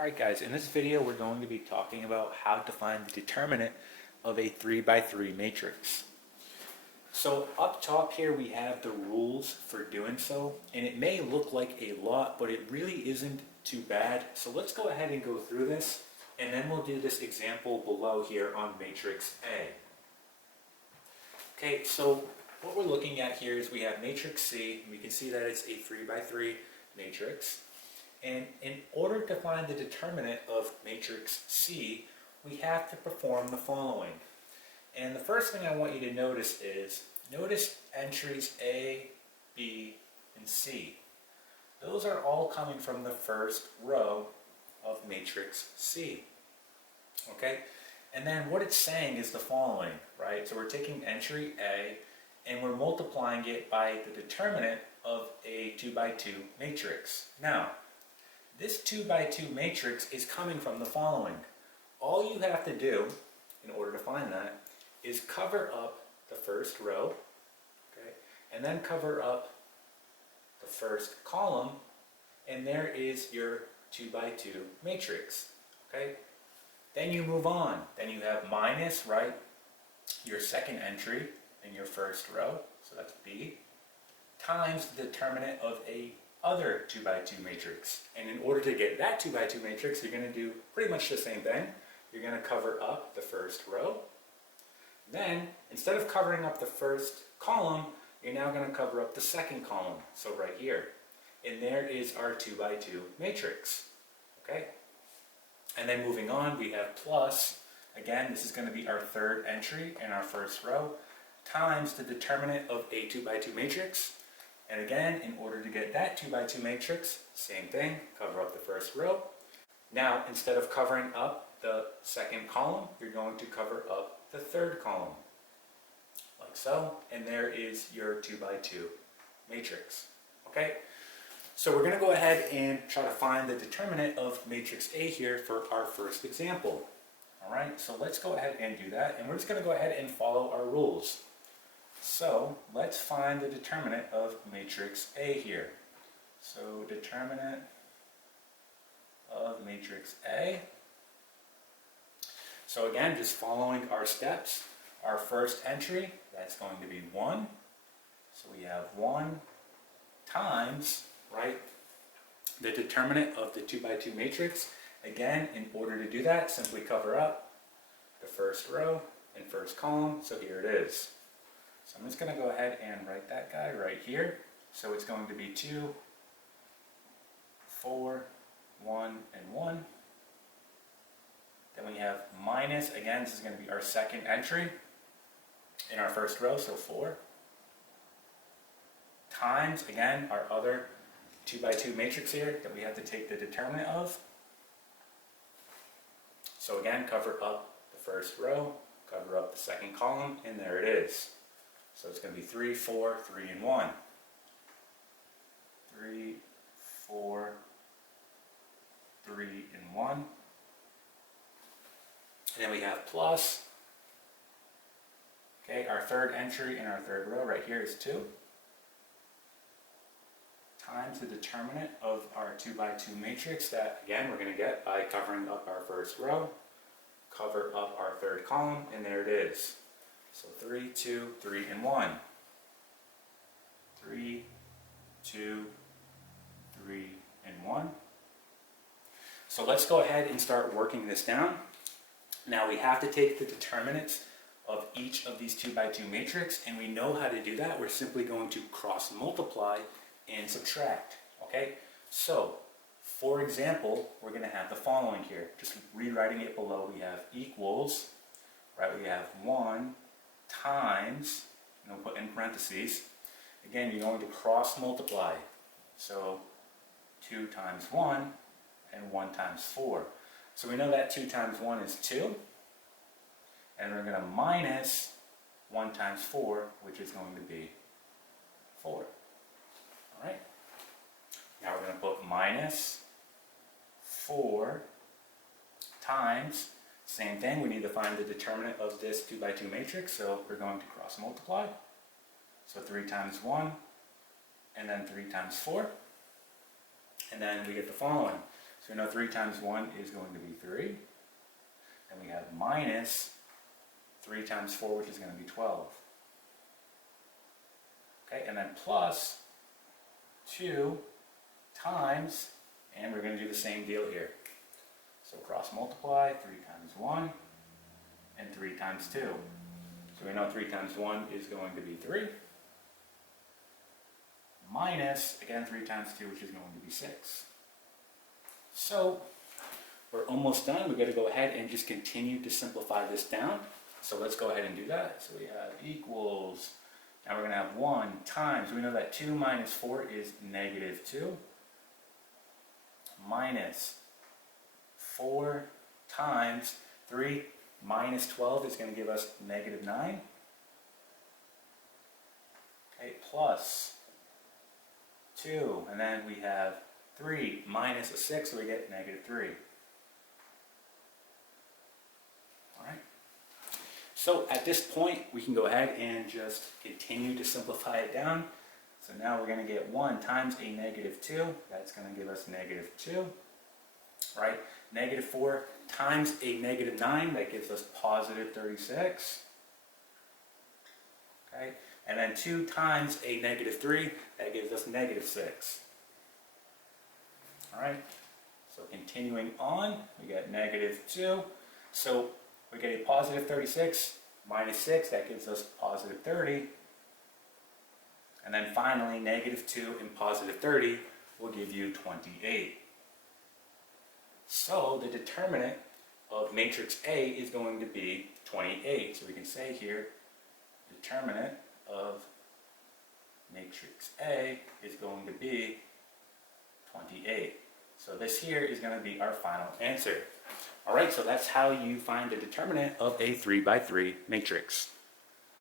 Alright guys, in this video we're going to be talking about how to find the determinant of a 3 by 3 matrix. So up top here we have the rules for doing so, and it may look like a lot, but it really isn't too bad. So let's go ahead and go through this, and then we'll do this example below here on matrix A. Okay, so what we're looking at here is we have matrix C, and we can see that it's a 3 by 3 matrix. And in order to find the determinant of matrix C, we have to perform the following. And the first thing I want you to notice is, notice entries A, B, and C. Those are all coming from the first row of matrix C. Okay? And then what it's saying is the following, right? So we're taking entry A and we're multiplying it by the determinant of a 2 by 2 matrix. Now, this 2 by 2 matrix is coming from the following. All you have to do in order to find that is cover up the first row, okay, and then cover up the first column, and there is your 2 by 2 matrix, okay? Then you move on. Then you have minus, right, your second entry in your first row, so that's B, times the determinant of a other 2 by 2 matrix. And in order to get that 2 by 2 matrix, you're going to do pretty much the same thing. You're going to cover up the first row. Then, instead of covering up the first column, you're now going to cover up the second column. So right here. And there is our 2 by 2 matrix. Okay? And then moving on, we have plus. Again, this is going to be our third entry in our first row, times the determinant of a 2 by 2 matrix. And again, in order to get that 2 by 2 matrix, same thing, cover up the first row. Now, instead of covering up the second column, you're going to cover up the third column, like so. And there is your 2 by 2 matrix, okay? So we're going to go ahead and try to find the determinant of matrix A here for our first example. All right, so let's go ahead and do that. And we're just going to go ahead and follow our rules. So let's find the determinant of matrix A here. So determinant of matrix A. So again, just following our steps. Our first entry, that's going to be 1. So we have 1 times, right, the determinant of the 2 by 2 matrix. Again, in order to do that, simply cover up the first row and first column. So here it is. So I'm just going to go ahead and write that guy right here. So it's going to be 2, 4, 1, and 1. Then we have minus, again, this is going to be our second entry in our first row, so 4. Times, again, our other 2 by 2 matrix here that we have to take the determinant of. So again, cover up the first row, cover up the second column, and there it is. So it's going to be 3, 4, 3, and 1. 3, 4, 3, and 1. And then we have plus. Okay, our third entry in our third row right here is 2. Times the determinant of our 2 by 2 matrix that, again, we're going to get by covering up our first row, cover up our third column, and there it is. So 3, 2, 3, and 1. 3, 2, 3, and 1. So let's go ahead and start working this down. Now we have to take the determinants of each of these 2 by 2 matrix, and we know how to do that. We're simply going to cross multiply and subtract. Okay? So, for example, we're going to have the following here. Just rewriting it below, we have equals, right? We have 1 times, and we'll put in parentheses. Again, you're going to cross multiply. So 2 times 1 and 1 times 4. So we know that 2 times 1 is 2. And we're going to minus 1 times 4, which is going to be 4. Alright. Now we're going to put minus 4 times, same thing, we need to find the determinant of this 2 by 2 matrix, so we're going to cross multiply. So 3 times 1, and then 3 times 4. And then we get the following. So So we know 3 times 1 is going to be 3. Then we have minus 3 times 4, which is going to be 12. Okay, and then plus 2 times, and we're going to do the same deal here. So cross multiply, 3 times 1, and 3 times 2. So we know 3 times 1 is going to be 3. Minus, again, 3 times 2, which is going to be 6. So we're almost done. We've got to go ahead and just continue to simplify this down. So let's go ahead and do that. So we have equals, now we're going to have 1 times, we know that 2 minus 4 is negative 2. Minus 4 times 3 minus 12 is going to give us negative 9. Okay, plus 2, and then we have 3 minus a 6, so we get negative 3. Alright. So at this point, we can go ahead and just continue to simplify it down. So now we're going to get 1 times a negative 2. That's going to give us negative 2. Right? Negative 4 times a negative 9. That gives us positive 36. Okay? And then 2 times a negative 3. That gives us negative 6. Alright? So continuing on, we get negative 2. So we get a positive 36 minus 6. That gives us positive 30. And then finally, negative 2 and positive 30 will give you 28. So the determinant of matrix A is going to be 28. So we can say here, determinant of matrix A is going to be 28. So this here is going to be our final answer. All right, so that's how you find the determinant of a 3 by 3 matrix.